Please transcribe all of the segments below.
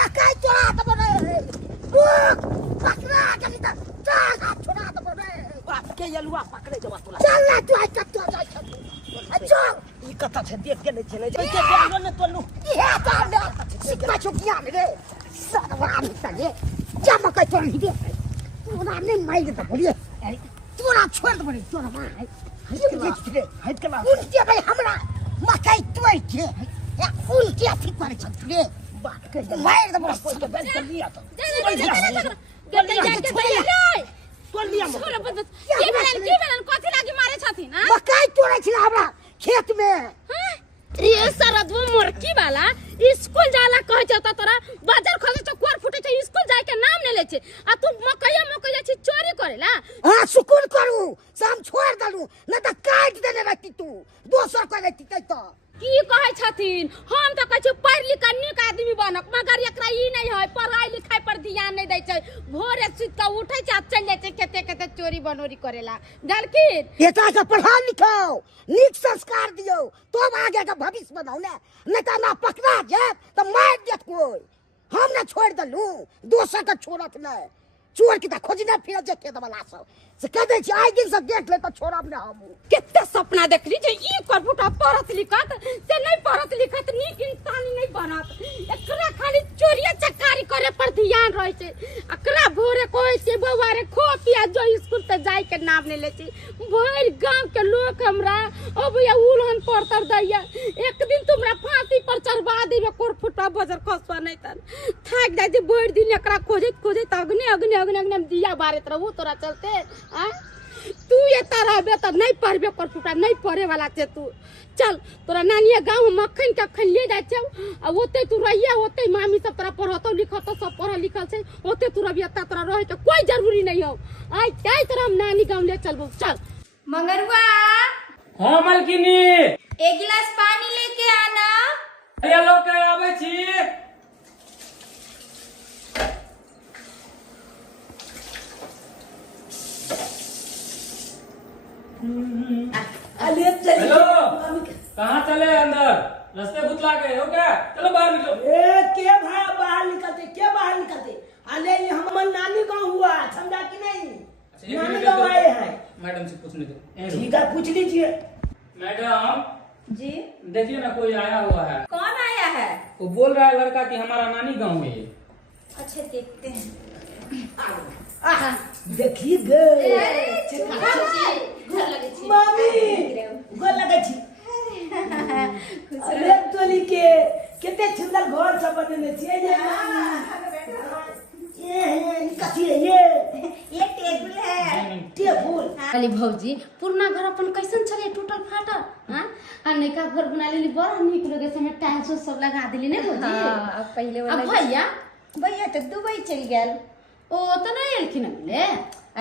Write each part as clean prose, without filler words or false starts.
मकाई चोरा तो बने पकड़ा जल्दी चल छोड़ा तो बने बाप के यलुआ पकड़े जमा तोला चल ना तू आज तक तो अच्छा ई कथा छे देख के नहीं चले के बेंगो ने तोलू ये तो सिक्का चुकिया रे सारा आम ये जा मकाई चोरा ही दे तोरा ने माई तो बोलिए तोरा छोड़ दे बने तोरा मां हाइट के ला उल्टे भाई हमरा मकाई तोड़ के या उल्टे ठीक पर छतरे बात के मार दे बस के बेल कर लिया तो कथी लागी मारे छथिन मकाई तोड़े छी हमरा खेत में ये सरदवा मोरकी वाला स्कूल जाला कह छ त तोरा बाजार खसे छ कोर फुटे छ स्कूल जाय के नाम ने ले छ आ तू मकैया छी चोरी करेला हां सुकून करू शाम छोड़ दलू न त काट देने रहती तू दोसर को रहती त की कहै छथिन हम त कहै छी पढ़ लिख के नीक आदमी बनक मगर एकरा ई नै है पढ़ाई लिखाई पर ध्यान नै दै छै भोरे सुत के उठै छै आ चल जाय छै केते चोरी बनोरी करेला जानकी एटा के पढ़ाओ लिखाओ नीक संस्कार दियो तब आगे का भविष्य बनाओ न त ना पकड़ा जाए त मार देत कोई हम न छोड़ दलू दोसर का छोड़त न चोर की त खोजना फिर जे के दबला सब से कह दे छी आइ दिन से देख ले त छोड़ब न हम केते सपना देखली जे ई करबुटा पढ़त लिखत से नै पढ़त लिखत नीक इंसान नै बनत एकरा खाली चोरिया चकारी करे पर ध्यान रहै छै एकरा भोरे कहै छै बौआ रे खो पिया जो स्कूल त जाय के नाम नै ले छै भर गांव के लोग हमरा अब या उलहन पड़तर दैया एक दिन तुमरा फांसी पर चढ़वा देबे कोर फुटा बजर खसवा नै तन थाक जाय जे भर दिन एकरा खोजत अग्नि दिया बारत रहू तोरा चलते आ तू ये तरह त नहीं पढ़बे कर फुटा नहीं पढ़े वाला छे तू चल तोरा नानी गांव में मक्खन के अखन ले जाय छौ आ ओते तू रहिया ओते मामी सब तोरा पढ़तो लिखतो सब पढ़ल लिखल छै ओते तू रहिया त तोरा रहे के कोई जरूरी नहीं हो आई तै तोरा हम नानी गांव ले चलबो चल मंगरुआ हां मलकिनी एक गिलास पानी लेके आना ये लोग के आबै छी अले चली हेलो कहां चले अंदर रास्ते भूतला गए हो क्या चलो बाहर निकलो ए के भाई बाहर निकलते अले ये हमर नानी गांव हुआ समझा कि नहीं नानी गांव आए हैं मैडम से पूछने दो ठीक है पूछ लीजिए मैडम जी देखिए ना कोई आया हुआ है कौन आया है वो बोल रहा है लड़का कि हमारा नानी गांव में है अच्छा देखते हैं देखिए मामी गोल लगे छी अरे तोली के केते सुंदर घर सब बनेने छियै ये कथी है ये टेबल है टेबुल खाली भौजी पुरना घर अपन कैसन छले टूटल फाटल हां आ नैका घर बना लेली बड़ नीक लगे समय टाइल्स सब लगा देली ने भौजी हां पहले वाला भैया तो दुबई चल गेल ओ त नै एलखिन मिले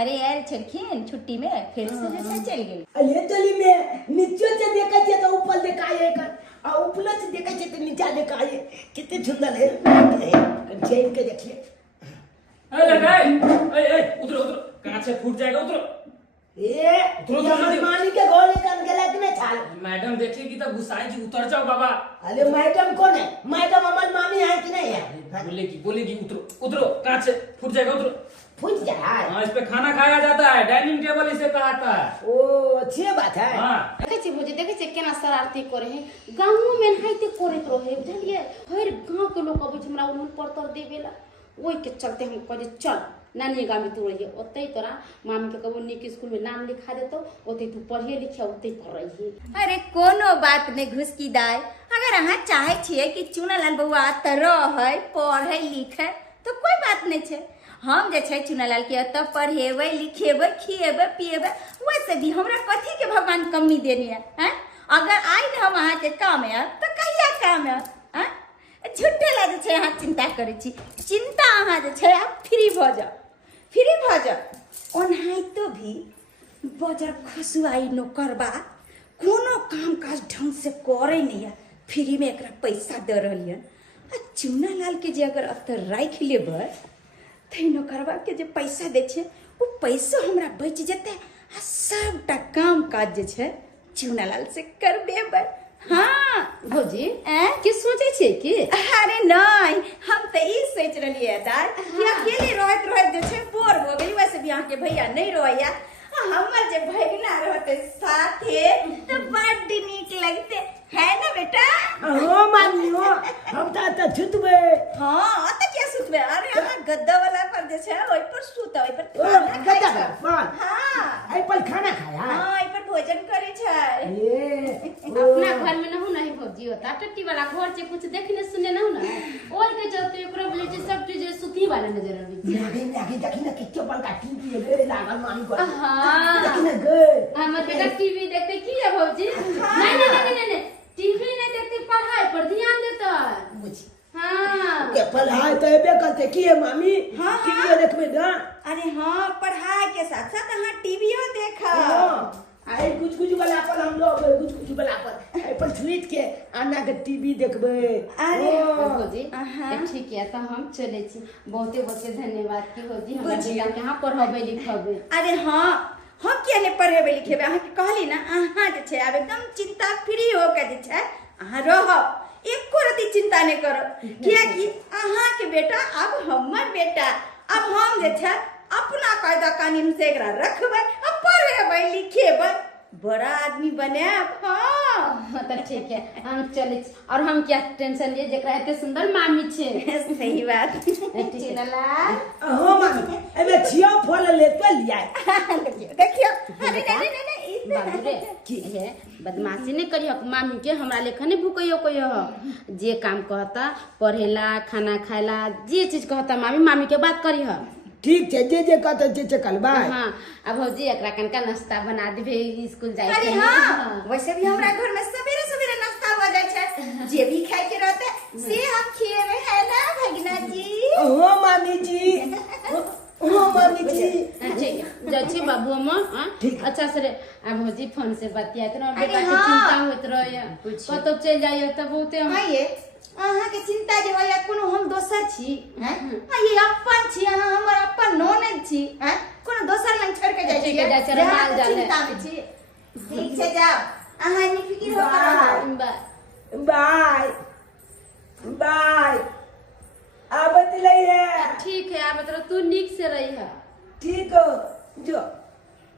अरे यार छलखिन छुट्टी में फिर से जैसे चल गेल अले तोली में नीचे से देखै छै त ऊपर देखाए कर आ ऊपर से देखै छै त नीचा देखाए कितने सुंदर है चेन के देखिए ए उतरो कहां से फूट जाएगा उतरो ए हमारी मानी के घर एक गेला कि नहीं छाल मैडम देखेगी तब गुस्साए जी उतर जाओ बाबा अरे मैडम कौन है मैडम हमारी मामी है कि नहीं है बोलेगी उतरो कहां से फूट जाएगा उतरो फूट जाए हां इस पे खाना खाया जाता है डाइनिंग टेबल इसे कहता है ओ अच्छी बात है हां देखे छै केना शरारती करे है गांव में नहाइते करत रहे बुझलिए हर गांव के लोग अबै छै हमरा उन पर तर देवेला ओई के चलते हम कहले चल नानी गांव में तू रहिए ओते तोरा मामी के कबो निक स्कूल में नाम लिखा देतो ओते तू पढ़िए लिखे ओते पढ़िए अरे कोनो बात नहीं घुस की दाय अगर अहाँ चाहे छिए कि चुनालाल बउआ त रहे पढ़े लिखे तो कोई बात नहीं छे हम जे छै चुनालाल के त पढ़ेबै लिखेबै खिएबै पिएबै वैसे भी हमरा कथी के भगवान कमी देनी है हैं अगर आई हम अहाँ के काम है तो कहिया काम है हैं झूठे ला जे छै अहाँ चिंता करै छी चिंता अहाँ जे छै आप फ्री भ जा ओनाहि तो भी बजर खसुआई न करबा कोनो काम काज ढंग से करे नहीं है फ्री में एकरा पैसा दे रहलिए आ चुनालाल के जे अगर अत राख लेबै तै न करबा के जे पैसा दे छै वो पैसा हमरा बच जेतै आ सबटा काम काज जे छै चुनालाल से करबेबै हाँ भौजी की सोचे छे की अरे नहीं हम तो ई गेलिए दाय कि अकेले रहत जे छै बोर हो गेली। वैसे भी अहाँ के भैया नहीं रहैया, हमर जे भैगना रहते साथे तो बड़ नीक लगते है ना बेटा। हो मामी हो, हम त छुतबे। हां अत के सुतबे? अरे अहाँ गद्दा वाला पर जे छै ओइ पर सुत, ओइ पर गद्दा पर। हां एहि पर खाना खाया। हां एहि पर भोजन करे छै। अपना घर में नहु नहीं भौजी होता, टट्टी वाला घर से कुछ देखने सुने नहु ना, ओल के चलते एकरो बोले जे सब चीज सुती वाला नजर आवे। लागे देखी ना कितो बड़का टीवी रे लागल मामी को। हां देखी ना गे, हमर बेटा टीवी देखते की है भौजी? नहीं टीवी नहीं देखते, पढ़ाई पर ध्यान देता। बुझी हां के पढ़ाई तो एबे करते की है मामी। टीवी देखबे ना। अरे हाँ पढ़ाई के साथ साथ अहाँ टीवीओ देखा। आई कुछ वाला पर हम लोग कुछ वाला पर आई पर छुईट के आना के टीवी देखबे। अरे भौजी ठीक है, तो हम चले छी। बहुते बहुते धन्यवाद की भौजी, हमरा बेटा के यहाँ पढ़ाबे लिखाबे। अरे हाँ हम किया नहीं पढ़ेबे लिखेबे? अहाँ के कहली ना अहाँ जे छै आब एकदम चिंता फ्री हो के जे छै अहाँ रहब, एको रति चिंता नहीं करो। किया कि अहाँ के बेटा अब हमर बेटा, अब हम जे छै अपना कायदा कानून से एकरा रखबै, अब पढ़ेबै लिखेबै, बड़ा आदमी बनाब। हाँ तो ठीक है, हम चले छी। और हम क्या टेंशन लिए, जेकरा एते सुंदर मामी छे। सही बात। चिनला हो मामी एबे छियो फल ले तो लिया। देखियो नहीं बाबू रे की है, बदमाशी नहीं करियो मामी के, हमरा लेखा नहीं भूकइयो कहियो। जे काम कहता पढ़ेला खाना खाएला जे चीज कहता मामी के बात करियो। ठीक है, जे कहता जे करबा। हां अब भौजी एकरा कनका नाश्ता बना देबे, स्कूल जाए। अरे हाँ वैसे भी हमरा घर में सवेरे सवेरे नाश्ता हो जाए छै, जे भी खाए के रहते से हम खिएबे, है ना भगना जी? हो मामी जी, हो मामी जी। ठीक जाय छी बाबू हम। अच्छा से अब भौजी फोन से बतियात न, बेटा के हाँ। चिंता होत रहय, कतो चल जाइए त बहुते आइए अहाँ के चिंता जे होया कोनो हम दोसर छी हैं? ये अपन छी, अहाँ हमर अपन ननद छी हैं? कोनो दोसर लंग छोड़ के जाय छी? ठीक है, जाय छी, माल जाले। चिंता में छी। ठीक छै जाओ, अहाँ निफिकिर हो कर। बाय बाय आबत लई है। ठीक है, अब तो तू नीक से रही है। ठीक हो जो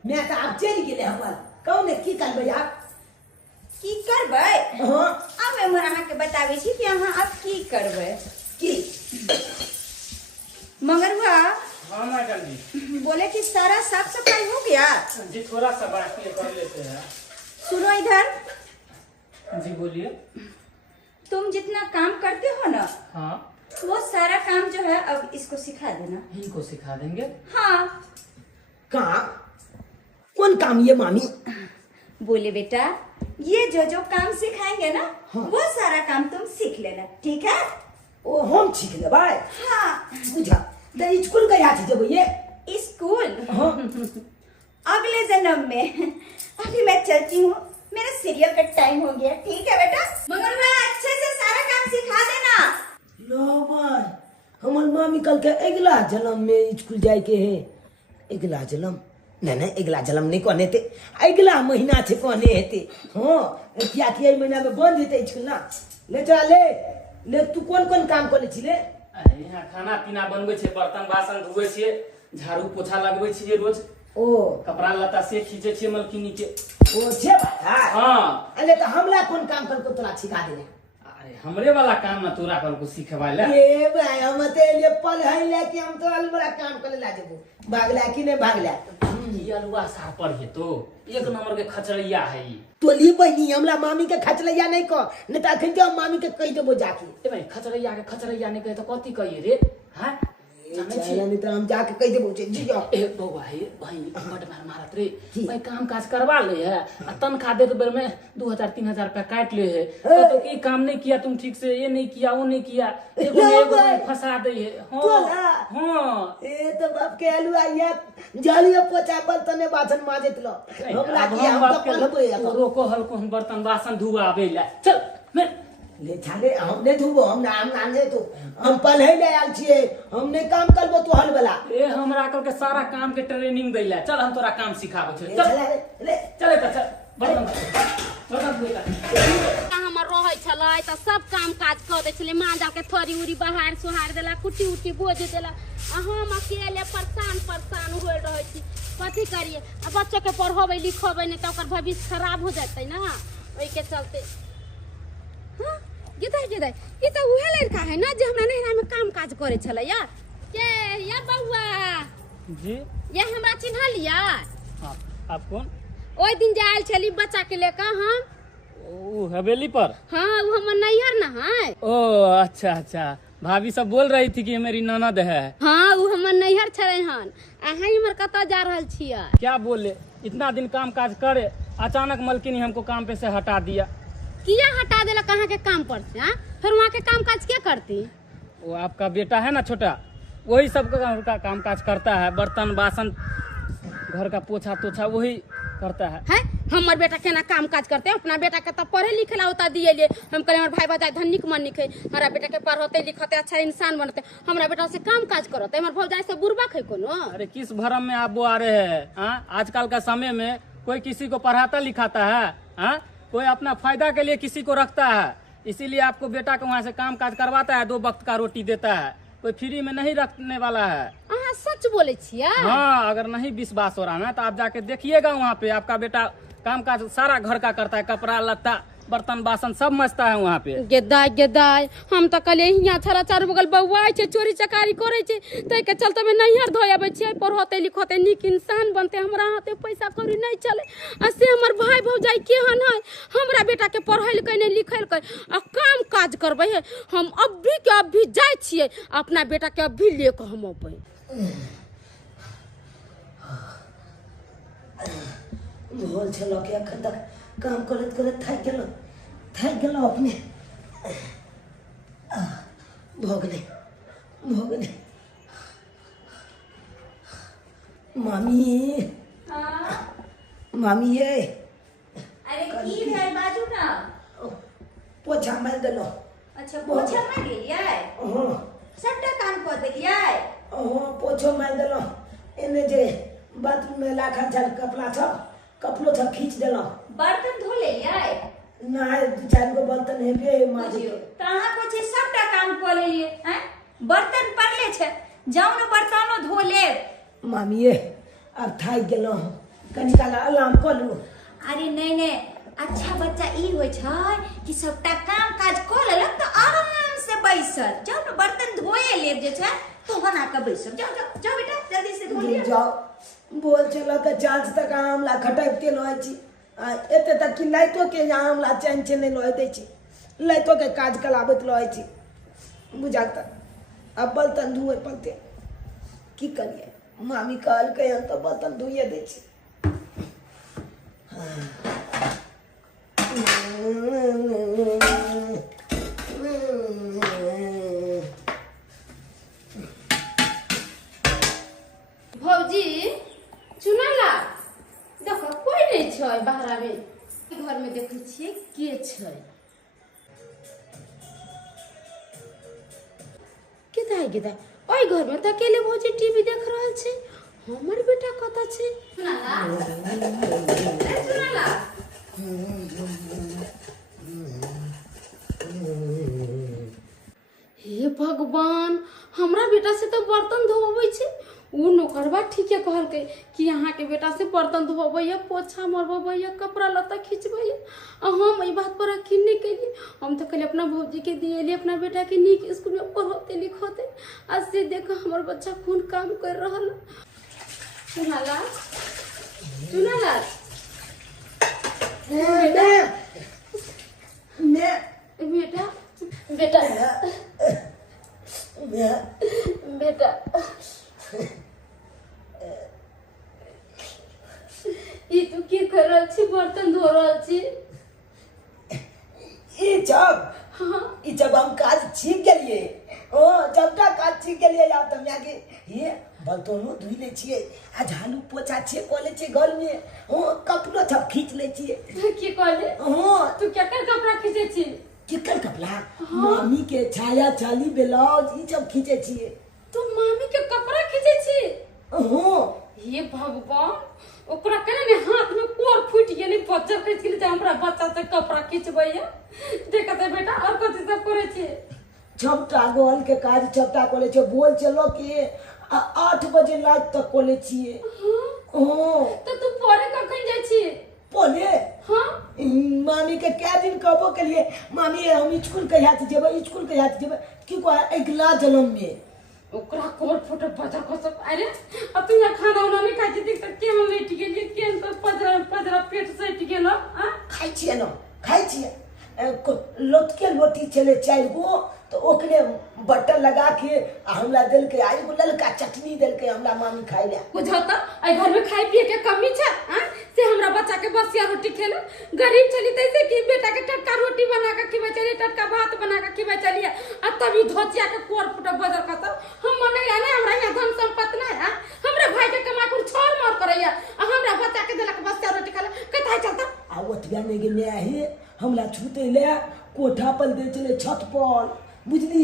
मैं तो आप चल गेले हमर कौन की करबे आप की करबै? हां अब हमर अहाँ के बताबै छी कि अहाँ अब की करबै। की मगर हुआ हाँ मैडम जी। बोले कि सारा साफ सफाई हो गया? जी थोड़ा सा बाकी है, कर लेते हैं। सुनो इधर, जी बोलिए। तुम जितना काम करते हो ना हाँ वो सारा काम जो है अब इसको सिखा देना। इनको सिखा देंगे। हाँ काम कौन काम ये मामी? बोले बेटा ये जो काम सिखाएंगे ना हाँ। वो सारा काम तुम सीख लेना, ठीक है? ओ हम सीख ले भाई। हाँ बुझा तो स्कूल गया थी जब ये। स्कूल हाँ अगले जन्म में। अभी मैं चलती हूँ, मेरा सीरियल का टाइम हो गया, ठीक है बेटा? मगर मैं अच्छे से सारा काम सिखा देना। लो भाई हमर मामी कल के अगला जन्म में स्कूल जाए के है। अगला जन्म नहीं अगला जन्म नहीं कहने थे, अगला महीना थे कहने हेते। हाँ क्या कि महीना में बंद हेते स्कूल ना। ले चला ले तू कौन काम करे छिले? यहाँ खाना पीना बनबे छे, बर्तन बासन धोवे छे, झाड़ू पोछा लगबे छे रोज। ओ कपड़ा लत्ता से खींचे छे मलकिनी के। ओ छे बात है। हाँ अरे तो हमला कौन काम कर को तोरा सिखा दे? अरे हमरे वाला काम ना तोरा कल को सिखवा ले। ये भाई हम ते ले पल है ले कि हम तो अलबरा काम करे ला जेबो। भागला कि नहीं भागला? ये अलुआ सार पर है तो एक नंबर के खचड़िया है ये। तो ली बहनी हमला मामी के खचलैया नहीं को, नहीं तो अखन जो मामी के कह देबो जाके। ए भाई खचड़िया के खचड़िया नहीं कहे तो कथी कहिए रे? हैं नहीं तो हम जाके कह देबो जी जाओ। ए बउआ हे भाई बड़ मार मारत रे भाई, काम काज करवा ले है आ तनखा दे तो बेर में 2000-3000 रुपया काट ले है। तो की काम नहीं किया तुम ठीक से, ये नहीं किया वो नहीं किया, एगो फंसा दे है। हां हां ए तो बाप के अलुआ ये जालियो पोछा बर्तन बासन माजत लो हमला की हम तो पलबे। रोको हल्को बर्तन बासन धुआ आवे ले चल मैं ले छाले हमने धुबो हम नाने तो हम पल है ले आल छिए, हमने काम करबो तो हल वाला। ए हमरा कल के सारा काम के ट्रेनिंग दैला, चल हम तोरा काम सिखाबो छे। चल ले चले त चल हमर रहै छलै त सब काम काज क दै छलै, माँ जाके थोड़ी उड़ी बहार सोहार देला, कुटी उटी बोझ देला, आ हम अकेले परेशान होल रहै छी। कथी करिए? आ बच्चों के पढ़ेबै लिखेबै नहीं तो ओकर भविष्य खराब हो जाते ना, ओहि के चलते। हाँ गिदाई ई तो उहे लड़का है ना जे हमरा नहरा में काम काज करे छलै यार। के या बउआ जी ये हमरा चिन्हलिया? हाँ, आप कौन? ओइ दिन जे आयल छली बच्चा के लेकर हम। ओ हवेली पर? हाँ वो हमर नैहर ना है। ओ अच्छा, भाभी सब बोल रही थी कि मेरी ननद है। हाँ वो हमर नैहर छले हन। अहाँ हमर कतऽ जा रहल छियै? क्या बोले, इतना दिन काम काज करे, अचानक मलकिनी हमको काम पे से हटा दिया। किया हटा देला कहाँ के काम पर से? हाँ फिर वहाँ के काम काज क्या करती? वो आपका बेटा है ना छोटा, वही सब का काम काज करता है, बर्तन बासन घर का पोछा तोछा वही करता है। हमर बेटा केना काम काज करते? अपना बेटा के तो पढ़े लिखे ला होता दिए लिए। हम कहे हमारे भाई बजाय धनिक मनिक है, हमारा बेटा के पढ़ते लिखते अच्छा इंसान बनते, हमारा बेटा से काम काज करते, हमारे भौजाई से बुरबक है कोनो? अरे किस भरम में आप वो आ रहे हैं? आजकल का समय में कोई किसी को पढ़ाता लिखाता है? कोई अपना फायदा के लिए किसी को रखता है, इसीलिए आपको बेटा को वहाँ से काम काज करवाता है, 2 वक्त का रोटी देता है, कोई फ्री में नहीं रखने वाला है। सच बोले छिया? हाँ, अगर नहीं विश्वास हो रहा ना तो आप जाके देखिएगा, वहाँ पे आपका बेटा काम काज सारा घर का करता है, कपड़ा लत्ता बर्तन बासन सब मचता है वहाँ पे। गेदाय हम तो कल यहाँ छरा चारू बगल बउआ छे, चोरी चकारी करे छे, तै के चलते में नैहर धोय आबै छे, पढ़ते लिखते नीक इंसान बनते, हमरा हाथे पैसा कौड़ी नहीं चले। असे हमर भाई भौजाई केहन है, हमरा बेटा के पढ़ैल के नहीं लिखैल के आ काम काज करबै है। हम अभी के अभी जाय छियै, अपना बेटा के अभी लेके हम अबै। भोल छलो के अखन तक काम करत थक गेलो अपने। भोगले मामी ये अरे की भेल बाजू ना। पोछा मार देलो। अच्छा पोछा मार गेलियै? सबटा काम कर देलियै? पोछो मार देलो, एने जे बाथरूम में लाखा झल कपड़ो छ खींच देलो। बर्तन धो लेलियै? ना 2-4 गो बर्तन है बे माजी। कहाँ को छै सबटा काम कर लेलियै हैं? बर्तन पड़ले छै, जाऊ न बर्तनो धो ले। मामी ये अब थाक गेलो, कनी काल आराम कर लू। अरे नहीं अच्छा बच्चा ई होय छै कि सबटा काम काज कर लेलक तो आराम से बैसल। जाऊ न बर्तन धोए लेब जे छै तो बना के बैसल। जाओ बेटा जल्दी से धो लिया। जाओ बोल चलो तो चांच तक आमला खटकते लय छी, एते तक कि लाइटो के आमला चैन से नहीं लय दै छी, लाइटो के काज कलाबत लय छी बुझात। अब बर्तन धुए पड़ते, की करिए? मामी कहल के तो बर्तन धुए दै छी। भौजी चुनाला देखो कोई नहीं छै बाहर में, घर में देखे छिए के छै? गेदाय ओई घर में त अकेले भौजी टीवी देख रहल छै, हमर बेटा कतऽ छै? चुनाला हे भगवान, हमरा बेटा से तो बर्तन धोबै छै। उ नौकरबा ठीके कहलकै कि यहाँ के बेटा से बर्तन धोबै, पोछा मरबै, कपड़ा लत्ता खींचबै, हम ई बात पर यकीन नहीं करिए। हम तो कल अपना भौजी के दिए अपना बेटा के नीक स्कूल में पढ़ते लिखते, आज से देखो हमार बच्चा कौन काम कर रहा। चुनाला बेटा ई तू की कर रहल छी? बर्तन धो रहल छी? ई जब हम काज सीख गेलिए, जबटा काज सीख गेलिए या त हमरा के हे बर्तनो धुइ ले छिए, आ झाड़ू पोछा छे क ले छिए घर में, कपड़ो सब खींच ले छिए। की कहले? तू केकर कपड़ा खींचे छी? केकर कपड़ा? मामी के छाया चाली ब्लाउज ई सब खींचे छिए। तू मामी के कपड़ा खींचे छी? हे भगवान, ओकरा कने ने हाथ में कोर फूट गेली बच्चा खींच गेली त हमरा बच्चा से कपड़ा खींचबैया देखते बेटा और कथि सब करे छी छपटा गोल के काज छपटा कोले छे बोल चलो कि 8 बजे रात तक कोले छिए ओ तो तू पढ़े कखन जाय छी पढ़े हां मामी के क्या दिन कहबो के लिए मामी हम स्कूल कहिया जेबे की को अगला जन्म में ओकरा कोर फोटो बजा खस अरे अब तू यहाँ खाना उना नहीं खाई थी के हम लेट गेली के तो पदरा पेट सट गेल आ खाई छिए न खाई छिए लोटी चले 4 गो तो ओकरे बटन लगा के हमरा दिल के आई गो ललका चटनी दिल के हमरा मामी खाई ले बुझता आई घर में खाई पिए के कमी छे हां से हमरा बच्चा के बसिया रोटी खेलो गरीब चली तैसे कि बेटा के टटका रोटी बना के खिबे चली टटका भात बना के खिबे चलिए आ तभी धोचिया के कोर फुट बदर खत हम नहीं आने हमरा यहाँ धन संपत्ति नहीं है हमरा भाई के कमा कुछ छोड़ मार करैया आ हमरा बच्चा के देलक बसिया रोटी खाला कथा चलता आ ओतबे में गेले आहे हमरा छूते ले कोठा पर दे चले छत पर बुझली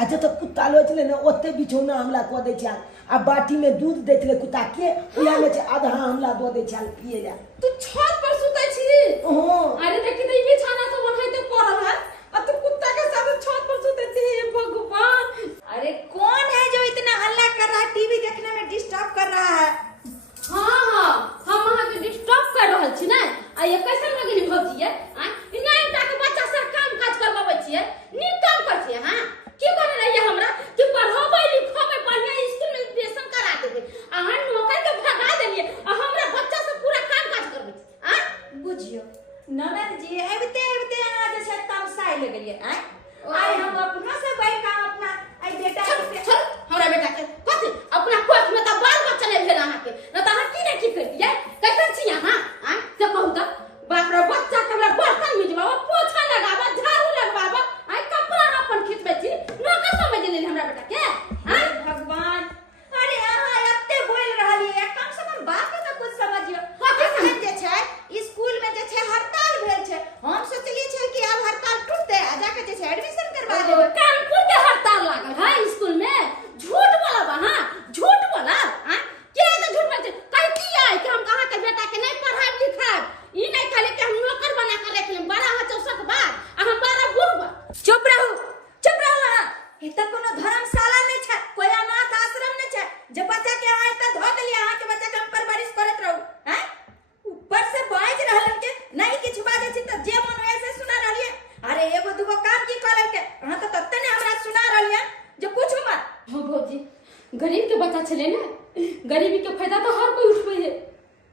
आ जत कुत्ता लो चले ना ओते बिछौना हमला को दे छाल आ बाटी में दूध दे चले कुत्ता के ओया में से आधा हमला दो दे छाल पिए जा तू छत पर सुतै छी ओहो अरे देखि त ई बिछाना तो बनाइते पड़ल है आ तू कुत्ता के साथ छत पर सुतै छी भगवान अरे कौन है जो इतना हल्ला कर रहा है टीवी देखने में डिस्टर्ब कर रहा है हां हम अहाँ के डिस्टर्ब कर रहल छी ना आ ये कैसे लगनी भौजी है आ इना एकटा के बच्चा से काम काज करबाबै छियै नी काम कर छियै हां की करे रहिए हमरा कि पढ़ाबै लिखाबै बढ़िया स्कूल में एडमिशन करा देबै अहाँ नौकर के भगा देलिए आ हमरा बच्चा से पूरा काम काज करबै आ बुझियो ननद जी एबते अहाँ जे छै तमसाई लगलिए आई हम अपना से भाई काम अपना आई बेटा चल हमरा बेटा के कथि अपना कोख में त बाल बच्चा नहीं भेल अहाँ के न त अहाँ की नहीं की करिए कैसे छी अहाँ आ से कहू त बाप रे बच्चा के हमरा बर्तन मिजबावा पोछा लगावा झाड़ू लगवावा आई कपड़ा अपन खींचबे छी नौकर समझ ले हमरा बेटा के हे भगवान अरे अहाँ एते बोल रहलिए कम से कम बात तो कुछ समझियो अखन जे छै स्कूल में जे छै हड़ताल भेल छै हम सोचलिए छै कि अब हड़ताल टूटते आ जाके जे छै एडमिशन करवा देबै कानपुर के हड़ताल लागल है स्कूल में झूठ बोला हां झूठ बोला हां के तो झूठ बोलते कहती है कि हम कहा के बेटा के नहीं पढ़ाई लिखाई ई नहीं खाली के हम नौकर बना के रख लेम बड़ा हो 64 के बाद आ हम 12 बुढ़वा चुप रहो अहाँ ए त कोनो धर्मशाला नहीं छै कोई अनाथ आश्रम नहीं छै जे बच्चा के अहाँ त धो देलिए अहाँ के बच्चा के हम परवरिश करत रहू हैं ऊपर से बाज रहलन के नहीं किछ बाजे छी त जे मन ऐसे सुना रहलिए अरे एगो दुगो काम की करै के अहाँ त तत्ते ने हमरा सुना रहलिए जे पूछू मत हां भौजी गरीब के बच्चा छले ना गरीबी के फायदा तो हर कोई उठबै है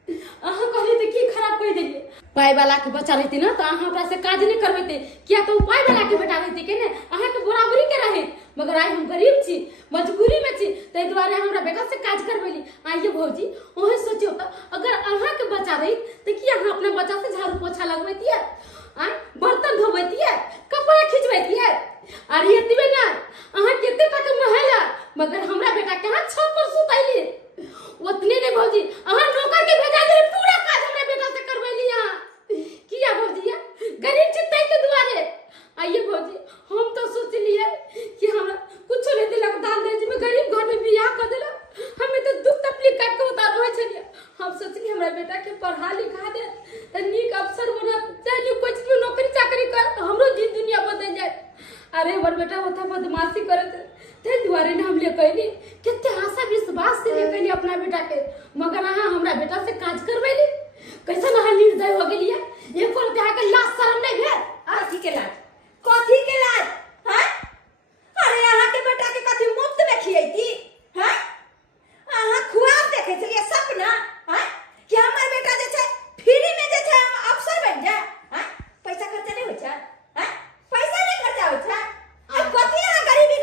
अहाँ कहली त की खराब कह देलिए पाई वाला के बच्चा रहती ना तो अहाँ हमरा से काज नहीं करबैते किया तो पाई वाला के बेटा रहती के ने अहाँ के बराबरी के रहे मगर आई हम गरीब छी मजबूरी में छी तै द्वारे हमरा बेटा से काज करबैली आइए भौजी ओहे सोचियो त अगर अहाँ के बच्चा रही त की अहाँ अपने बच्चा से झाड़ू पोछा लगबैतिए आ बर्तन धोबैतिए कपड़ा खींचबैतिए अरे एतबे ना अहाँ केते तक महल मगर हमरा बेटा के हाथ छत पर सुतैली उतने ने भौजी अहाँ नौकर के भेजा दे पूरा काज हमरा बेटा से करबैली यहां किया भौजी गरीब चित्तै के दुआरे आइए भौजी हम तो सोच लिए कि हमरा कुछ नहीं दिलक दान दे में गरीब घर में बियाह कर देला हमें तो दुख तकलीफ काट के उतार रहे छलिए हम सोचली हमरा बेटा के पढ़ा लिखा दे त नीक अफसर बना चाहे कुछ भी नौकरी चाकरी कर तो हमरो दिन दुनिया बदल जाए अरे हमर बेटा होता बदमाशी करत ते दुआरे ने हम ले कहली कितने आशा विश्वास से ले कहली अपना बेटा के मगर अहाँ हमरा बेटा से काज करबैली कैसे ना निर्दय हो गेलिए एक और देहा के लाज शर्म नहीं भेल कथी के लाज हैं अरे अहाँ के बेटा के कथी मुफ्त में खियैती हैं अहाँ खुआब देखे छलिए सपना हैं कि हमर बेटा जे छै फ्री में जे छै हम अफसर बन जाए हैं पैसा खर्चा नहीं होय छै हैं पैसा नहीं खर्चा होय छै अब कथी अहाँ गरीबी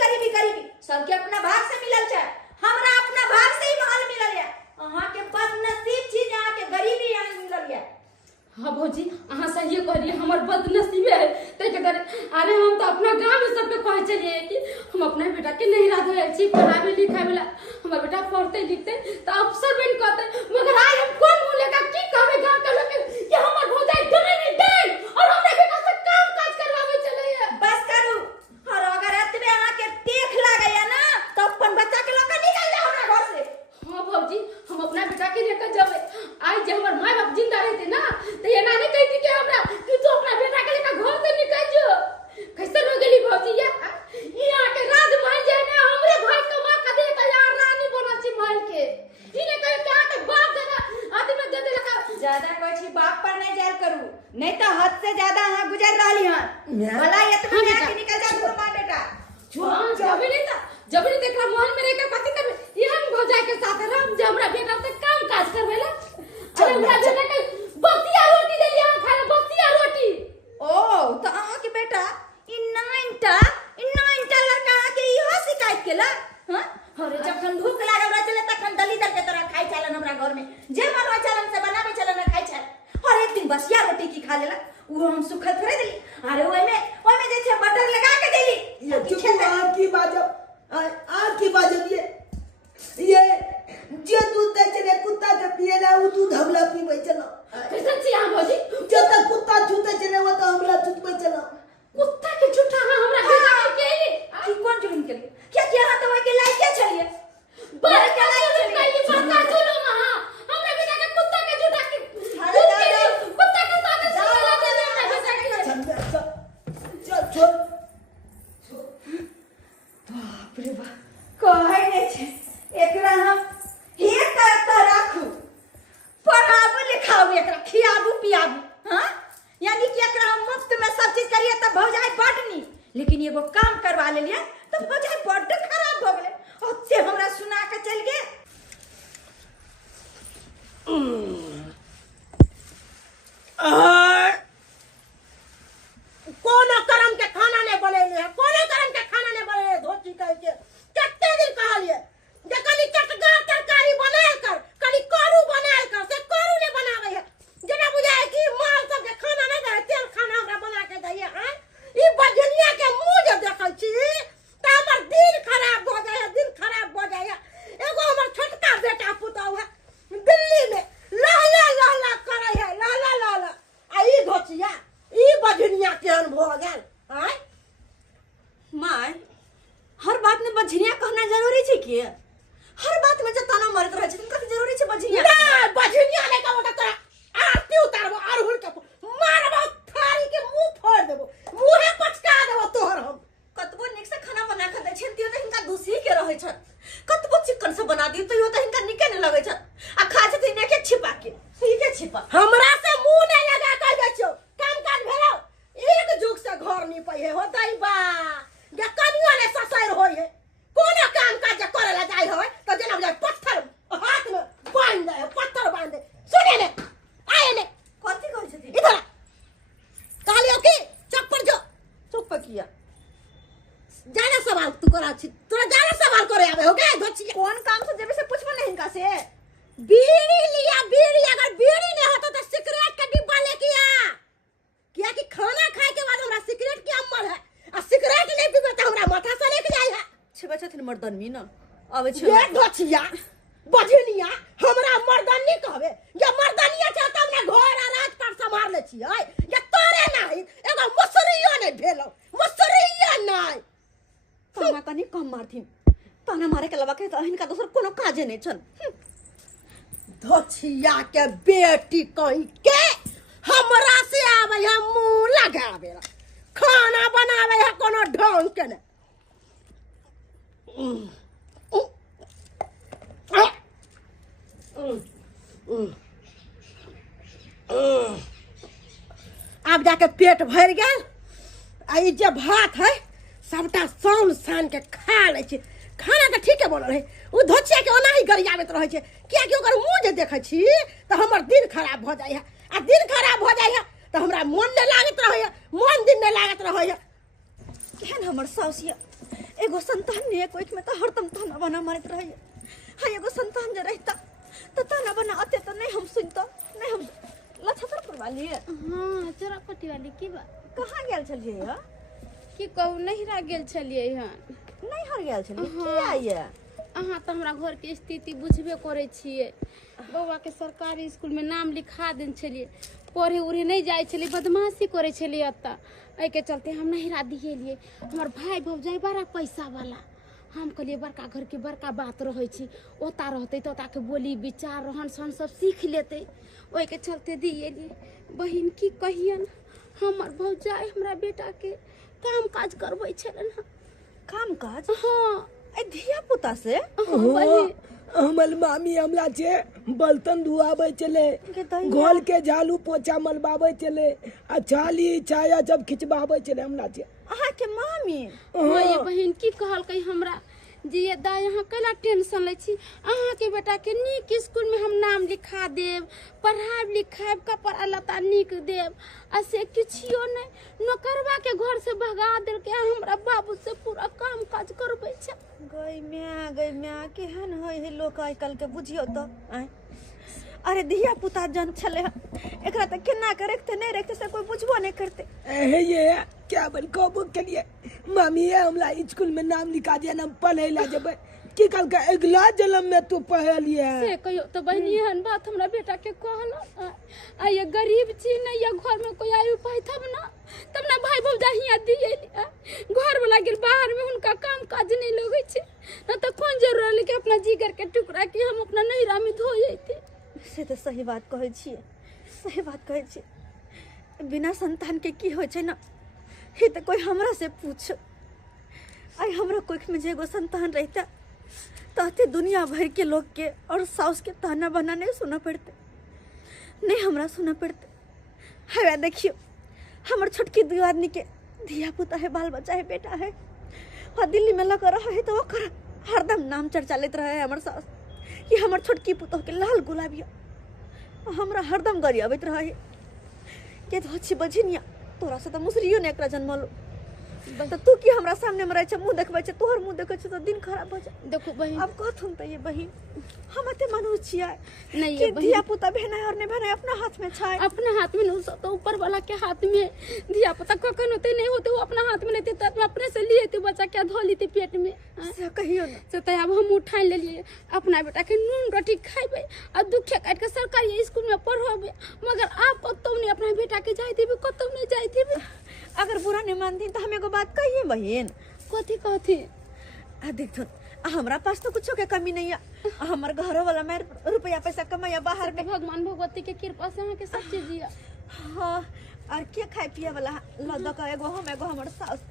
सबके अपना भाग से मिलल छै हमरा अपना भाग से ही महल मिलल है अहाँ के बदनसीब चीज अहाँ के गरीबी यहाँ मिलल है हाँ भौजी अहाँ सही कहलिए हमर बदनसीबे है ते के अरे हम तो अपना गांव में सब पे कह चलिए कि हम अपना बेटा के नहीं राध होय छी पढ़ावे लिखावे ला हमर बेटा पढ़ते लिखते तो अफसर बन करते मगर आज हम कौन मुंह लेकर की कहबे गांव के लोग कि हमर भौजाई डरे और हमरा बेटा से काम काज करवावे चले है बस करू और अगर एतबे अहाँ के देख लागैया ना तो अपन बच्चा के लेकर निकल जाओ हमरा घर से हाँ भौजी हम अपना बेटा के लेकर जावे आज जबरी देखला मोहन में रह के कथी करबे ये हम भौजाई के साथ राम जे हमरा बेटा से काम काज करवेला अरे हमरा बेटा के बसिया रोटी देली हम खाए बसिया रोटी ओ तो अहाँ के बेटा इ नाइनटा लड़का के इहो शिकायत केला हां अरे जखन भूख लागल रह चले तखन दलीदर के तरह खाइ चलन हमरा घर में जे मनवा चलन से बनावे चलन खाइ छ और एक दिन बसिया रोटी की खा लेला वो हम सुखद थोड़े देली अरे ओय में जे छे बटर लगा के देली ये चुप की बाजब ये जे दूध दे चले कुत्ता के पिएला वो दूध हमला पीबै चला कैसे छी हम भौजी जब तक कुत्ता छूते चले वो तो हमला छूतबै चला कुत्ता के झूठा हमरा बेटा के केली की कौन जुलुम केली क्या हां तो ओय के लायक के छलिए बर के लायक कैली बता जुलुम हां हमरा बेटा के कुत्ता के झूठा के कुत्ता के साथ चला दे बेटा के चल छोड़ बाप रे बाप कहै नै छै एकरा हम एक करता राखू पढ़ाबू लिखाबू एकरा खियाबू पियाबू हां यानी कि एकरा हम मुफ्त में सब चीज करिए त भौजाई बटनी लेकिन एगो काम करवा लेलिए त भौजाई बड्ड खराब हो गेले ओते हमरा सुना के चल गे कोनो करम के खाना ने बनेले कोनो करम के खाना ने बनेले धोती कह के कते दिन कहलिए जे कनी चटका तरकारी बनाल कर कनी करू बनाल कर से करू ने बनावे है जेना बुझाए कि माल सब के खाना नहीं दे तेल खाना हमरा बना के दैए हैं ई बजनिया के मुंह जे देखै छी त हमर दिल खराब हो जाय एगो हमर छोटका बेटा पुतौ है दिल्ली में ला करे है ला आ ई धोतिया ई बजनिया केहन भ गेल हैं माय हर बात में बझनिया कहना जरूरी छै कि हर बात में जे तना मरत रह छै कथि जरूरी छै बझनिया ना बजनिया ने कहबो त तोरा आरती उतारबो अरहुल के मारबो थारी के मुंह फोड़ देबो मुंहे पचका देबो तोहर हम कतबो निक से खाना बना के दै छै तियो त हिनका दूसी के रहै छ कतबो चिकन से बना दी तो यो त हिनका निके न लगै छ आ खा छै तिने के छिपा के ठीक है छिपा हमरा से मुंह नहीं लगा कह दै छौ काम काज भेलौ एक जुग से घर नहीं पइहे हो दैबा जे कनियो ने ससैर होय है कोनो काम काज करे ला जाय होय त जेना बुझाय पत्थर हाथ में बांध दे पत्थर बांध दे सुने ने आए ने कथि कहै छथि इधर कालियो की चप्पल जो चुप किया ज्यादा सवाल तू करा छी तोरा ज्यादा सवाल करे आवे हो गए धोची कौन काम से जेबे से पूछबो नहीं हिनका से बीड़ी लिया बीड़ी अगर बीड़ी नहीं होता तो सिगरेट का डिब्बा लेके आ क्या कि खाना खाए के बाद हमरा सिगरेट के अमल है आ सिगरेट नहीं पीबे त हमरा माथा से लेके जाय है छेबे छथिन मर्दनमी न आवे छै ये धोचिया बजनिया हमरा मर्दानी कहबे जे मर्दानिया छै तब ने घर आ राज पर संभाल ले छी ये तोरे नहीं एगो मसरियो नहीं भेलो मसरियो नहीं ताना कनी कम मारथिन ताना मारे के लबा के त हिनका दोसर कोनो काजे नहीं छन धोचिया के बेटी कहीं के हमरा से आवे है मुंह लगावे खाना बनावे है कोनो ढंग के ने अब जाके पेट भर गेल आ ई जे भात है सबटा शाम सान के खा ले छी खाना तो ठीक है बनल है उ धोचिया के ओना ही गरियाबैत रहे छै किया कि ओकर मुंह जे देखै छी त हमर दिन खराब भ जाय है आ दिन खराब भ जाय है त हमरा मन नहीं लागत रहे है मन दिन नहीं लागत रहे है केहन हमर साउसिया एगो संतान ने कोई में त हरदम ताना बना मारत रहे हां एगो संतान जे रहता त ताना बना अते त नहीं हम सुनता नहीं हम लछतर वाली हां चरपटी वाली की बात कहां गेल छलिए या की कहू नहिरा गेल छलिए हन नहीं हर गेल छलिए किया ये अहाँ तो हमरा घर के स्थिति बुझबे करे छिए बौआ के सरकारी स्कूल में नाम लिखा देन छलिए पढ़े उड़े नहीं जाय छलिए बदमाशी करे छलिए अत्ता ए के चलते हम नहिरा दिए लिए हमर भाई भौजाई बड़ा पैसा वाला हम कहलिए बड़का घर के बड़का बात रहे छी ओता रहते तो ताके बोली विचार रहन सहन सब सीख लेते ओए के चलते दिए लिए बहिन की कहियन हमर भौजाई हमरा बेटा के काम काज करबै छलन काम काज हां ए धिया पुता से हमर मामी हमला छे बर्तन धुआबै चले घोल के झाड़ू पोछा मलबाबै चले आ छाली छाया जब खिचबाबै चले हमला छे अहाँ के मामी ओए बहिन की कहल कई हमरा जी ये दा यहाँ कैला टेंशन ले छी अहाँ के बेटा के नीक स्कूल में हम नाम लिखा देब पढ़ाब लिखाब कपड़ा लता नीक देब आ से किछियो नहीं नौकरवा के घर से भगा देल के हमरा बाबू से पूरा काम काज करबै छै गई म्या केहन होय है लोग आइ काल के बुझियो तो अरे धिया पुता जन छले एकरा त केना के रखते नहीं रखते से कोई बुझबो नहीं करते ये क्या बन कहबो के लिए मम्मी हमरा स्कूल में नाम लिखा दिया नाम पढ़े ला जब की कल का अगला जन्म में तू पढ़लिए से कहियो तो बहनी हन बात हमरा बेटा के कहलो आ ये गरीब छी नहीं ये घर में कोई आयु पाई तब ना भाई भौजा हिया दिए घर वाला गिर बाहर में उनका काम काज नहीं लगे छे ना तो कौन जरूर ले के अपना जिगर के टुकड़ा के हम अपना नैरा में धो जैते से तो सही बात कहै छियै सही बात कहै छियै बिना संतान के की होय छै ना हे तो कोई हमरा से पूछ आई हमरा कोख में जे एगो संतान रहता ताते दुनिया भर के लोग के और साउस के ताना बना नहीं सुना पड़ते नहीं हमरा सुना पड़ते है देखियो हमर छोटकी दू आदमी के धिया पुता है बाल बच्चा है बेटा है और दिल्ली में लगा रहा है तो ओकर हरदम नाम चर्चा लेत रहे है हमर सास कि हमर छोटकी पुतोह के लाल गुलाबिया हमरा हरदम गरियाबैत रहे है के तो अच्छी बझिनिया तोरा से तो मुसरियो ने एकरा जन्मलो तो तू की हमरा सामने में रहे छ मुंह देखबै छ तोहर मुंह देखै छ तो दिन खराब हो जाए देखो बहन अब कहथुन त ये बहिन हम अते मनुष्य छियै नहीं कि ये धिया बहन पुता बहन और ने बहन अपना हाथ में छै अपने हाथ में नहीं तो ऊपर वाला के हाथ में धिया पुता कखन होते नहीं होते वो अपना हाथ में लेते तब अपने से लिए थे बच्चा क्या धो लेते पेट में से कहियो ना से तो अब हम उठा ले लिए अपना बेटा के नून रोटी खाइबे और दुखे काट के सरकारी स्कूल में पढ़ाबे मगर आप कतौ नहीं अपना बेटा के जाय देबे कतौ नहीं जाय देबे अगर बुरा नहीं मानती तो हम एगो बात कहिए बहन कथी आ देख थुन हमरा पास तो कुछो के कमी नहीं है हमर घरो वाला में रुपया पैसा कमाया बाहर में भगवान भगवती के कृपा से के सब चीज दिया हाँ और के खाए पिए वाला लद का एगो हम एगो हमर सास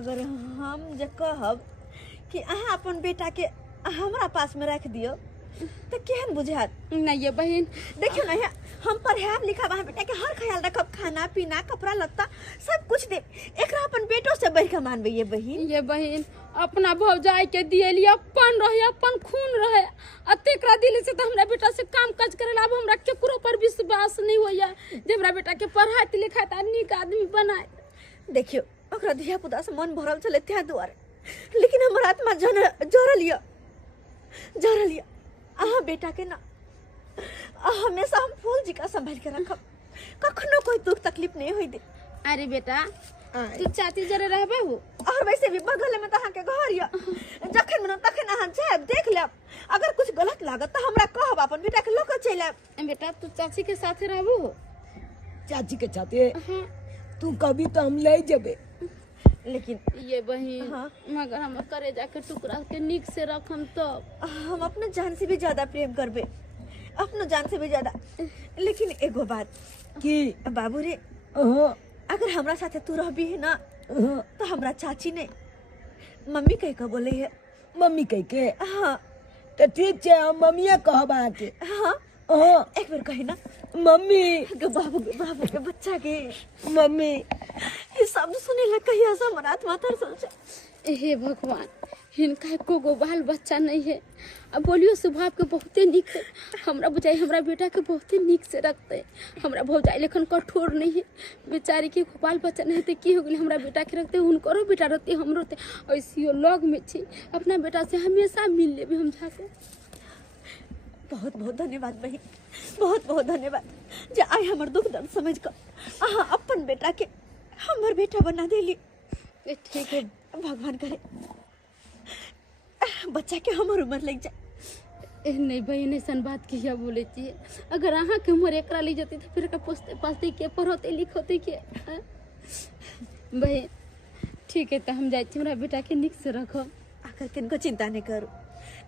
अगर हम जे कहब कि अहाँ अपन बेटा के हमरा पास में रख दियो तो केहन बुझात नहीं ये बहन देखियो ना हम पढ़ाब लिखाब अहाँ बेटा के हर ख्याल रखब खाना पीना कपड़ा लत्ता सब कुछ दे एकरा अपन बेटो से बढ़ के मानबे ये बहिन अपना भौजाई के दिएली अपन रहे अपन खून रहे अतेकरा दिल से तो हमरा बेटा से काम काज करेला अब हमरा केकरो पर विश्वास नहीं होया जे हमरा बेटा के पढ़ाई लिखाई त नीक आदमी बनाए देखियो ओकरा धिया पुता से मन भरल चले त्या दुआरे लेकिन हमर आत्मा जरलिया अहाँ बेटा के ना हमेशा हम फूल जी का संभाल के रखब कखनो कोई दुख तकलीफ नहीं होई दे अरे बेटा तू चाची जरे रहबे हो और वैसे भी बगल में तहां के घर या जखन मन तखन अहाँ जाब देख लेब अगर कुछ गलत लागत त हमरा कहब अपन बेटा के लोक चलैब बेटा तू चाची के साथ रहबो हो चाची के साथे तू कभी तो हम ले जबे लेकिन ये बहन मगर हम करे जाके टुकड़ा के नीक से रखम तो हम अपने जान से भी ज्यादा प्रेम करबे अपनो जान से भी ज्यादा लेकिन एगो बात की बाबू रे अगर हमरा साथे तू रहबी है ना तो हमरा चाची ने मम्मी कह के बोले है मम्मी कह के हाँ तो ठीक है हम मम्मिया कहबा के हाँ एक बार कही ना मम्मी बाबू के बच्चा के मम्मी ये सब सुने लग कहिया से हमारा आत्मा तरसल छे हे भगवान हिनका को बाल बच्चा नहीं है अब बोलियो स्वभाव के बहुते निक है हमरा बुझाई हमरा बेटा के बहुते निक से रखते हमरा भौजाई लेखन कठोर नहीं है बेचारी के बाल बच्चा नहीं तो की हो गई हमरा बेटा के रखते उनको बेटा रहते हमरो ऐसी लग में छी अपना बेटा से हमेशा मिल लेबे हम जाके बहुत बहुत धन्यवाद बहन बहुत बहुत धन्यवाद जे आई हमर दुख दर्द समझ कर अहाँ अपन बेटा के हमर बेटा बना देली ठीक है भगवान करे बच्चा के हमर उम्र लग जाए नहीं बहन ऐसा बात किया बोले चाहिए अगर अहाँ के उम्र एकरा ले जाती तो फिर का पोसते पासते के पढ़ोते लिखोते के बहन ठीक है तो हम जाए हमरा बेटा के निक से रखो आकर किनको चिंता नहीं करू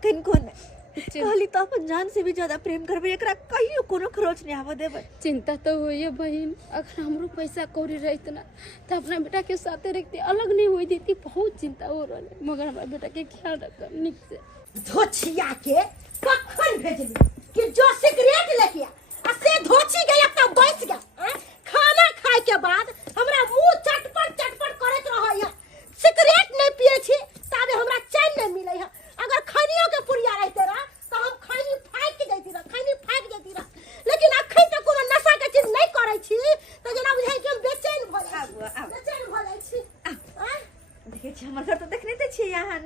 किनको नहीं कहली तो अपन जान से भी ज्यादा प्रेम करबे एकरा कहियो कोनो खरोच नहीं आवे देबे चिंता तो होइए बहन अगर हमरो पैसा कौड़ी रहत ना तो अपना बेटा के साथे रखते अलग नहीं होई देती बहुत चिंता हो रहले मगर हमरा बेटा के ख्याल रख निक से धोछिया के कखन भेजली कि जो सिगरेट लेके आ से धोछी गई अपना बैठ गया खाना खाए के बाद हमरा मुंह चटपट करत रहया सिगरेट नहीं पिए छी ताबे हमरा चैन नहीं मिले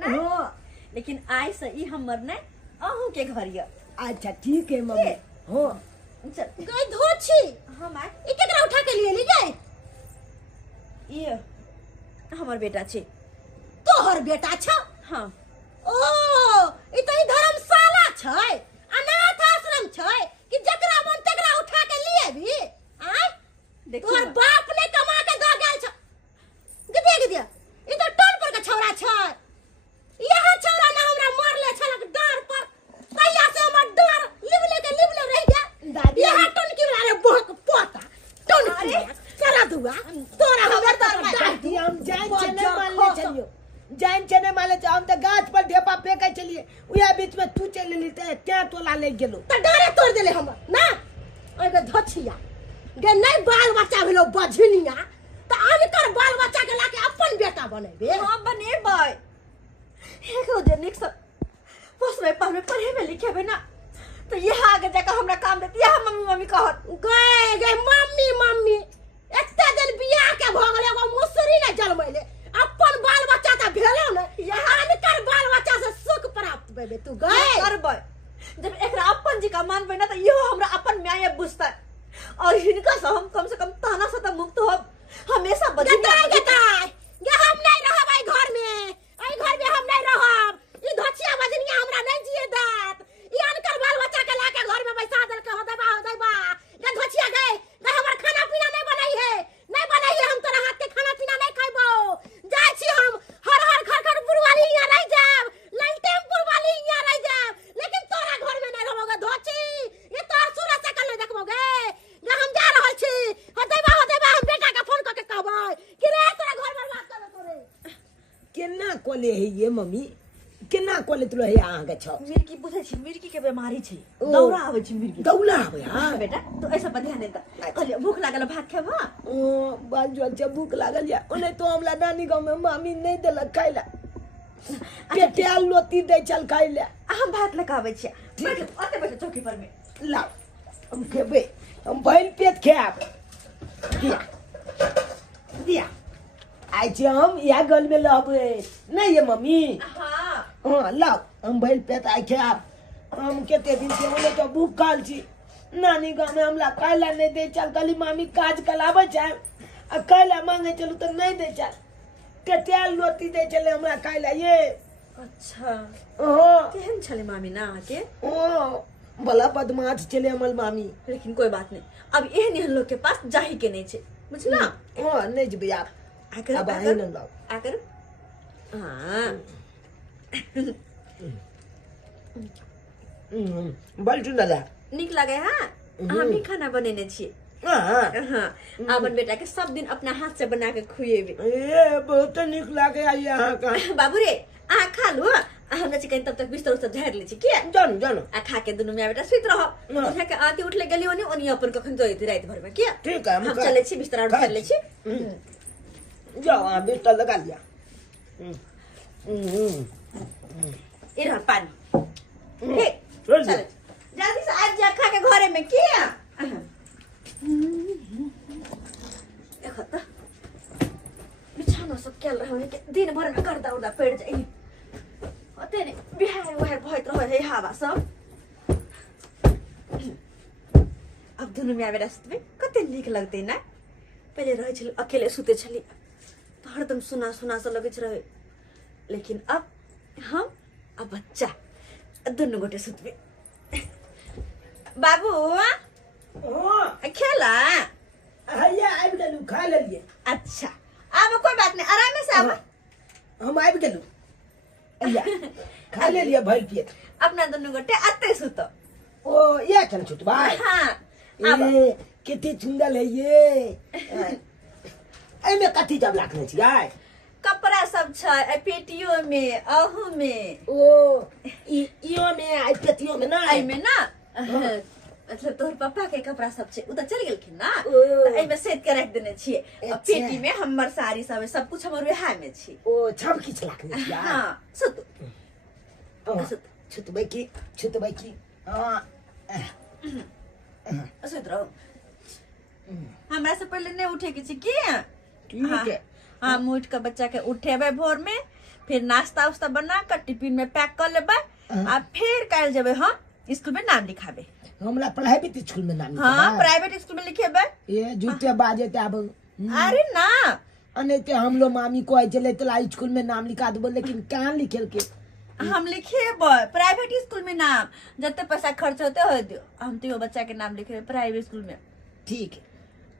हाँ लेकिन आई से ई हमर ने अहू के घर ये। अच्छा ठीक है मम्मी। हाँ चल गई धोछी हम आए। ई केकरा उठा के लिए गए? ये हमर बेटा छे। तोहर बेटा छ? हाँ ओ ई त ई धर्मशाला छै, अनाथ आश्रम छै कि जकरा मन तकरा उठा के लिए भी? आय देखो तोहर बाप ने कमा के द गेल छ। गदिया ई त टोल पर के छौरा छै। यह छौरा ना हमरा मारले छलक डार पर, तैया से हमर डार लिबले रह गया। दादी यह टन की रे बहक पोता टन अरे करा दुआ तोरा हमर डार में दादी हम जान से नहीं मानले चलियो, जान से नहीं मानले हम तो गाछ पर ढेपा फेंके चलिए, उया बीच में तू चल ली त क्या तोला ले गेलो त डारे तोड़ देले हमर ना। ओइ के धछिया गे नहीं बाल बच्चा भेलो बझनिया त आनकर बाल बच्चा के लाके अपन बेटा बनेबे। हाँ बनेबै। एगो जे निक से पोस्ट में पढ़े में लिखे बे ना तो यह आगे जाकर हमरा काम देती है। मम्मी मम्मी कहत गे मम्मी एते दिन बियाह के भ गेले एगो मुसरी ने जन्मैले, अपन बाल बच्चा त भेलो ने, आनकर बाल बच्चा से सुख प्राप्त भेबे तू गए करबै। जब एकरा अपन जी का मानबै ना तो इहो हमरा अपन न्याय बुझतै और हिनका से हम कम से कम ताना से तो मुक्त हो। हमेशा बदलिया गे हम नहीं रहब आई घर में, आई घर में हम नहीं रहब। ई धछिया बजनिया हमरा नहीं जिए देत। ई आनकर बाल बच्चा के लाके घर में बैसा देल के हो देबा गे धछिया गे हमर खाना पीना नहीं बनाई है हम तोरा हाथ के खाना पीना नहीं खाइबो। जाय छी हम हर खर पुरवाली यहाँ रह जाब, ललटेमपुर वाली यहाँ रह जाब, लेकिन तोरा घर में नहीं रहबोगे धोची। ये तोर सूरत से कल नहीं देखबोगे गे हम जा रहल छी। हो देबा हम बेटा के फोन करके कहबै कि रे तोरा घर बर्बाद कर तोरे। केना कोले है ये मम्मी, केना कोले तुलो है आहा के छ मिर्की बुझै छी, मिर्की के बीमारी छै, ओ। दौरा आबै छै मिर्की। दौला आवे हां बेटा तो ऐसा पर ध्यान दे त कहलिए भूख लागल भात खेबा। ओ बाल जो अच्छा भूख लागल या ओने तो हमला नानी गांव में मामी नहीं देलक खाइला, पेटिया लोती दे चल खाइला। हम भात लगाबै छी। बैठ ओते बैठ चौकी पर में ला हम खेबे, हम भइल पेट खाब। दिया आई छी हम या गल में लबे नहीं ये मम्मी। हां हाँ लाओ हम भइल पेट आई खाब। हम केते दिन से ओने तो भूख खाल छी, नानी गांव में हमला खाइला नहीं दे चल, कली मामी काज कलावे छै आ खाइला मांगे चलू तो नहीं दे चल, पेटिया लोती दे चले हमरा खाइला ये। अच्छा हाँ केहन छले मामी ना के? ओ भला बदमाश चले हमर मामी। लेकिन कोई बात नहीं, अब एहन लोग के पास जाही के नहीं छे बुझला। हाँ नहीं जबे आप आकर अब आए न लाओ आकर हां बल चुनला निक लगे। हां हम भी खाना बनेने छिए। हाँ हाँ अपन बेटा के सब दिन अपना हाथ से बना के खुएबे। ये बहुत निक लागे आई यहाँ का। बाबू रे आ खा लो, हम जे कहीं तब तक बिस्तर उस्तर झाड़ ले छी के जानो जानो आ खा के दुनु में बेटा सुत रहो। उठा के आके उठले गेली ओनी ओनी अपन कखन जोइते रात भर में के। ठीक है हम चले छी बिस्तर उठा ले छी। जाओ आप बिस्तर लगा लिया। इधर पानी हे चल चल जल्दी से आज जा खा के घरे में किया। देखो तो बिछाना सब क्या रहा है कि दिन भर में गर्दा उर्दा पड़ जाए होते ने बिहार वहार भइत रहे है हवा सब। अब दुनु में आवे रात में कते नीक लगते ना। पहले रहे छल अकेले सुते छली तो हरदम सुना सुना सा लगे रहे, लेकिन अब हम अब बच्चा दुनु गोटे सुतबे। बाबू हाँ खेला हैया आबि गेलू खा लेलिए। अच्छा अब कोई बात नहीं, आराम से अब हम आबि गेलू हैया खा लेलिए भइल पेट। अपना दुनु गोटे अते सुतो। ओ ये चल छुट भाई। हाँ ये कितनी सुंदर है ये। एमे कथी जब लाखने छियै? कपड़ा सब छै पेटियो में अहू में। ओ इयो में आई पेटियो में ना आई में ना मतलब तोहर पापा के कपड़ा सब छै उ त चल गेलखिन ना ओ। त एमे सेट के रख देने छिए। अच्छा। पेटी में हमर साड़ी सब कुछ हमर वहा में छी। ओ छब किछ लाखने छियै? हां सुत छुतबै की हां सुत रहो। हमरा से पहले नहीं उठे के छी की। ठीक है। हाँ उठ के बच्चा के उठेबे भोर में फिर नाश्ता उस्ता बना कर टिफिन में पैक कर लेबै आ फिर काल्हि जेबै हम स्कूल में नाम लिखाबे। हमरा प्राइवेट स्कूल में नाम हाँ प्राइवेट स्कूल में लिखेबै। ये झूठे बाजे ते अब अरे ना अने ते हम लोग मामी को आई चले तला स्कूल में नाम लिखा देबो, लेकिन कहां लिखेल के हम लिखेबै प्राइवेट स्कूल में नाम, जते पैसा खर्च होते हो दियो, हम तो बच्चा के नाम लिखे प्राइवेट स्कूल में। ठीक है।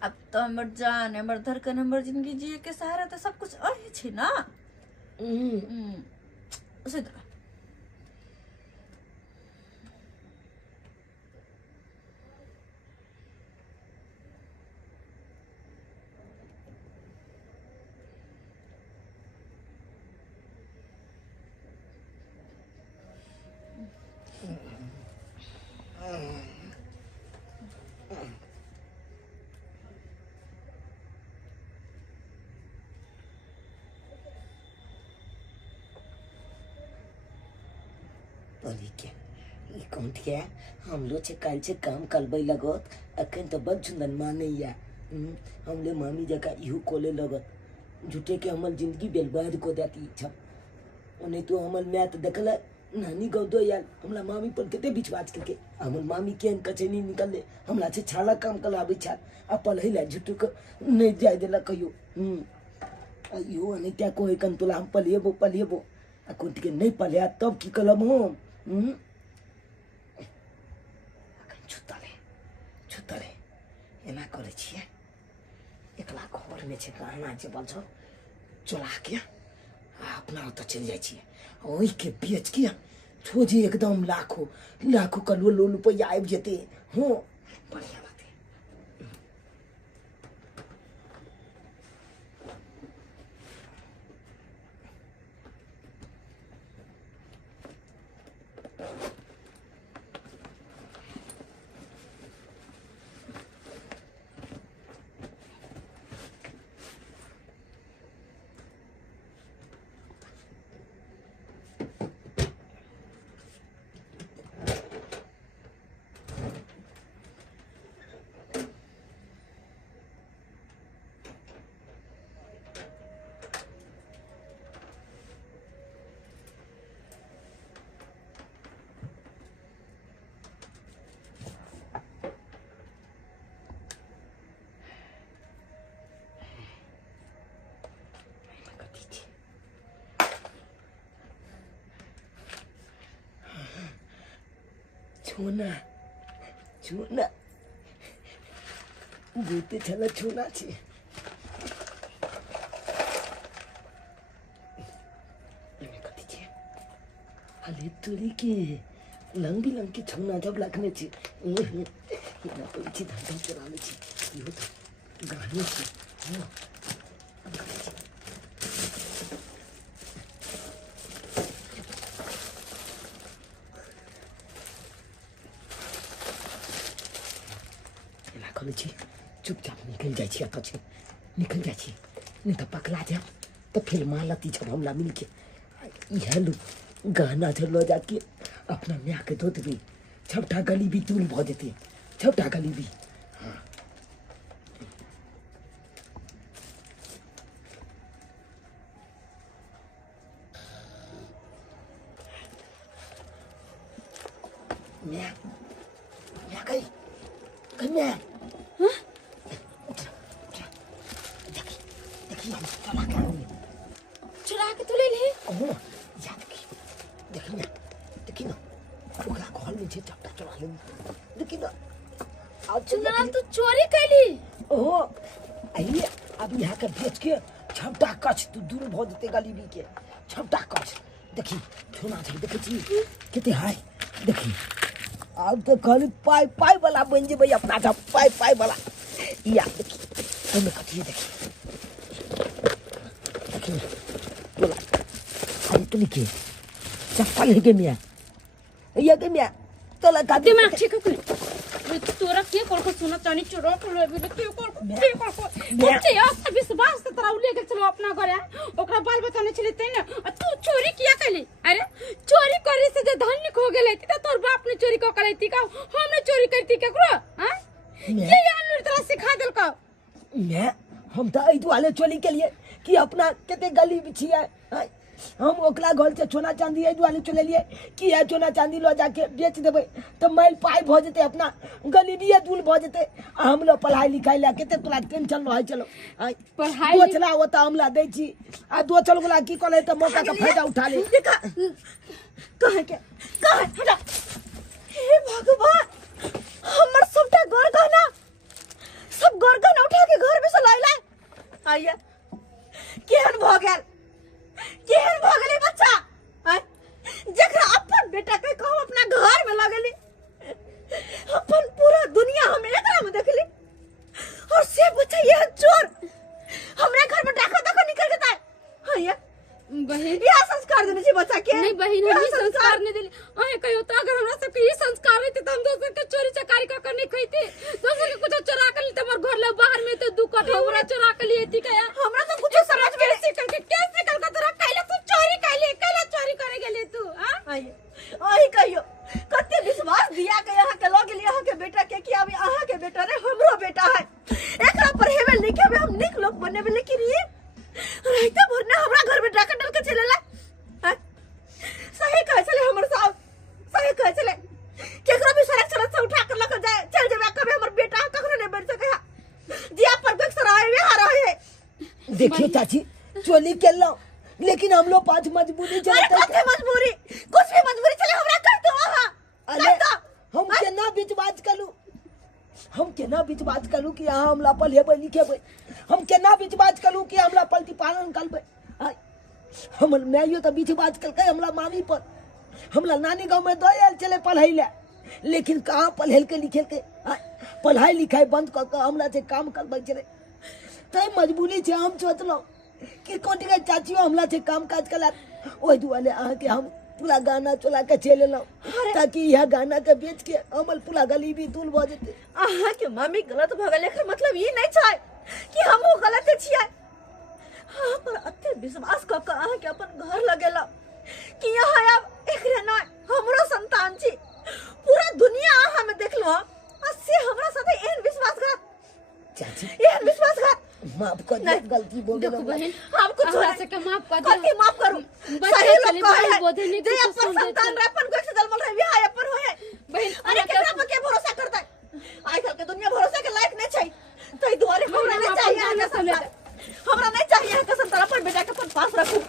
अब तो हमर जान हमर धड़कन हमर जिंदगी जिए के सहारा तो सब कुछ अही छै ना। उसे तरह बोली के ई कौन के हम लोग से कल से काम करबै लगत अखन तो बड़ सुंदर मानैया। हम ले मामी जका इहू कोले लगत झूठे के हमर जिंदगी बर्बाद को देती छ। ओने तो हमर मैथ देखल नानी गौदो यार हमरा मामी पर कते विश्वास करके हमर मामी केन कचनी निकले हमरा से छाला काम कराबै छ। आ पढ़ैला झूठो के नहीं जाय देला कहियो। अयो अने क्या कोई कन तोला हम पलिएबो आ कुंट के नहीं पलिया तब की कलम हम छुतले एना करे छिए। एकला घर में छे गहना जे बल छ चला के अपना तो चल जाय छिए ओई के बेच के छोजे एकदम लाखों करोड़ों रुपया आबि जेते। हो बढ़िया बात है। छूना भूते छला छूना छे। अरे तुरी के लंबी छौना जब लगने छे ना तो इची धंधा चलाने छे यो तो गाने छे। चुपचाप निकल जाए छी अत छे निकल जाए छी नहीं तो पकड़ा जाए तो फिर मालती जब हमला मिल के इहे लो गहना लो जाके अपना म्या के धो देबी छपटा गली भी तूल भ जेते छपटा गली भी। हाँ म्या म्या गई म्या चुरा के तू ले ले। देखी ना ओकरा घर में छे चपटा चुरा ले देखी ना चुना तू चोरी कैली। ओहो आइए अब यहाँ के बेच के छपटा कच तू दूर भ जेते गली भी के छपटा कच देखी छोना छै देखे छी केते हाय देखी अब तो खाली पाई वाला बन जेबै अपना सब पाई वाला या देखी ओमे कथि देखी बोला अरे तुम के चप्पल है के मिया ये के मिया तो लगा दे दिमाग ठीक है तोरा के कोल सुना चानी चोरा कर लेबे के कोल के यार विश्वास से तोरा ले के चलो अपना घरे ओकरा बाल बच्चा ने छले तै न तू चोरी किया कैली। अरे चोरी करे से जे धनी खो गेलै त तोर बाप ने चोरी क करैती का हमने चोरी करती केकरो। हां ये यार तोरा सिखा देल का मैं हम तो आई वाले चोरी के लिए कि अपना केते गली बिछिया हम ओकला घर से सोना चांदी एहि दुआरे चले लिए कि यह सोना चांदी लो जाके बेच देवे तो मैल पाई भ जेते अपना गरीबिए दूर भ जेते हम लोग पढ़ाई लिखाई ला केते तोरा टेंशन रहे चलो पढ़ाई दोचला होता हमला दै छी आ दोचल गोला की करे त मौका का फायदा उठा ले कहे हटा हे भगवान हमर सबटा घर गहना सब घर गहना उठा के घर में से लाइला आइया केहन भ गेल बच्चा आय जकरा अपन बेटा के कहू अपना घर में लगेली अपन पूरा दुनिया हम एकरा में देखली और से बच्चा ये चोर हमरा घर में डाका निकल जाता है आइया बहन यह संस्कार देने चाहिए बच्चा के नहीं बहन हम ई संस्कार नहीं दिले अहे कहियो तो अगर हमरा सब के ई संस्कार रहते त हम दोसर के चोरी चकारी का करने खइते दोसर के कुछ चोरा कर लेते हमर घर ले बाहर में तो दू कठा हमरा चोरा कर लिए थी कया हमरा तो कुछ समझ में नहीं सिकल के कैसे कल का तोरा कैला तू चोरी कैला चोरी करे गेले तू हां आइए ओही कहियो कते विश्वास दिया के यहाँ के लोग यहाँ के बेटा के कि अब यहाँ के बेटा रे हमरो बेटा है एकरा पर हेवे लिखे में हम निक लोग बने लेकिन ये रहते भरना हमरा घर में डाका डाल के चलेला सही कह चले हमर साहब सही कह चले केकरा भी सड़क से उठा कर लग जाए चल जावे कभी हमर बेटा कखनो नहीं बन सके जिया पर देख सराय में आ रहे है देखिए चाची चोली के लो लेकिन हम लोग पांच मजबूरी अरे चलते कते मजबूरी कुछ भी मजबूरी चले हमरा कह दो हां अरे हम केना बीचबाज कलू हम केना बीचबाज कलू कि यहाँ हमला पल हेबै लिखेबै हम केना बीचबाज कलू कि हमला पलटी पालन करबै हमर माइयो तो बीचबाज कलकै हमला मामी पर हमला नानी गांव में दो आयल चले पढ़ै ले लेकिन कहाँ पढ़ेलकै लिखेलकै पढ़ाई लिखाई बंद कर के हमरा से काम करबै चले तै मजबूरी छै हम सोचलहुँ कि कोटिके चाचियो हमला से काम काज कला ओहि दुआरे अहाँके हम पूरा गाना चला के चल एलौं ताकि यह गाना के बेच के हमर पूरा गरीबी दूर भ जेतै अहाँ के मम्मी गलत भ गेल एकर मतलब ई नहीं छै कि हमहु गलत छियै हाँ पर अते विश्वास क के अहाँ के अपन घर लगेला कि यहाँ अब एकरे न हमरो संतान छी पूरा दुनिया अहाँ में देखलो आ से हमरा साथे एहन विश्वासघात चाची एहन विश्वासघात माफ कर दे गलती बोल देखो गेलौं बहन हम कुछ हमरा से के माफ कर कथी माफ करू बच्चा सही चली लोग कहे बहन बोधे नहीं जे कुछ अपन सुन संतान रे अपन कोई से जन्मल रहे बियाह अपन होए बहन अरे केकरा पर के भरोसा करता आइ काल के दुनिया भरोसा के लायक नहीं छै तै दुआरे हमरा नहीं चाहिए आगे संतान हमरा नहीं चाहिए आगे संतान अपन बेटा के अपन पास रखू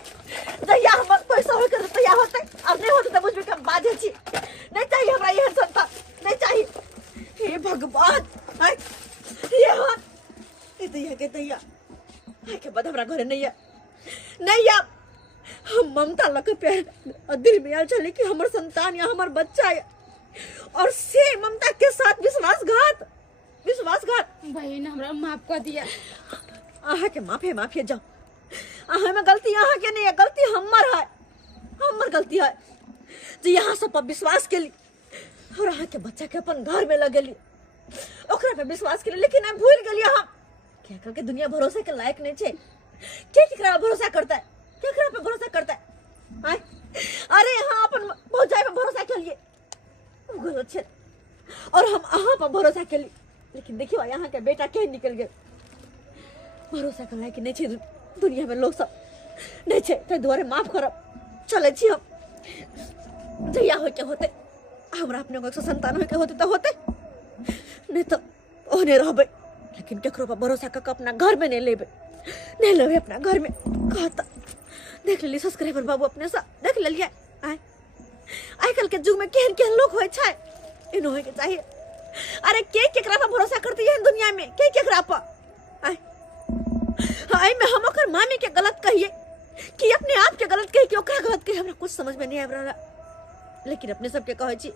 जहिया हम पैसा होय के तैयार होते अब नहीं होते त बुझबे के बाजे छी नहीं चाहिए हमरा यह संतान नहीं चाहिए हे भगवान हाय ये हाथ ये दैया के दैया हाय के बाद हमरा घरे नहीं है हम ममता लग पे दिल में आल चले कि हमर संतान या हमर बच्चा है और से ममता के साथ विश्वासघात बहन हमरा माफ कर दिया आहा के माफे जाओ आहा में गलती आहा के नहीं है गलती हमर गलती है जो यहाँ सब पर विश्वास के ली और आहा के बच्चा के अपन घर में लगेली ओकरा पे विश्वास के ली लेकिन हम भूल गेली हम क्या करके दुनिया भरोसे के लायक नहीं छे केकरा भरोसा करता है केकरा पे भरोसा करता है आय अरे हाँ अपन भौजाई पे भरोसा कर लिए गलत छे और हम अहाँ पर भरोसा के ली लेकिन देखियो यहाँ के बेटा के निकल गए भरोसा कर लायक नहीं छे दुनिया में लोग सब नहीं छे ते द्वारे माफ करब चले छी हम जहिया हो के होते हमरा अपने को संतान हो के होते नहीं तो ओने रहबे लेकिन केकरो पर भरोसा करके अपना घर में नहीं लेबे अपना घर में कहता देख लेली सब्सक्राइबर बाबू अपने सा देख लेलिए आइ काल के युग में केहन केहन लोग होय छै इनो होय के चाहिए अरे के केकरा पर भरोसा करती है दुनिया में के केकरा पर आई में हम ओकर मामी के गलत कहिए कि अपने आप के गलत कहिए कि ओकरा गलत कहिए हमरा कुछ समझ में नहीं आब रहा लेकिन अपने सबके कहै छी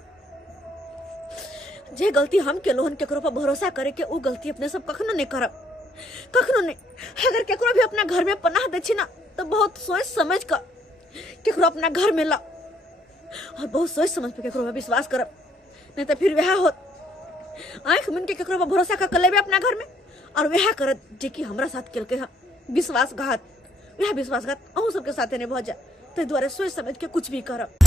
जे गलती हम के लोहन केकरो पर भरोसा करे के वो गलती अपने सब कखनो नहीं करब कखनो नहीं अगर केकरो भी अपना घर में पनाह दे छी ना तो बहुत सोच समझ कर केकरो अपना घर में ला और बहुत सोच समझ पे केकरो पर विश्वास करब नहीं तो फिर वह होत आंख मन के केकरो पर भरोसा कर लेबे अपना घर में और वह करत जे कि हमरा साथ केलके ह विश्वासघात वह विश्वासघात अहू सबके साथे नहीं भ जाए ते द्वारा सोच समझ के कुछ भी करब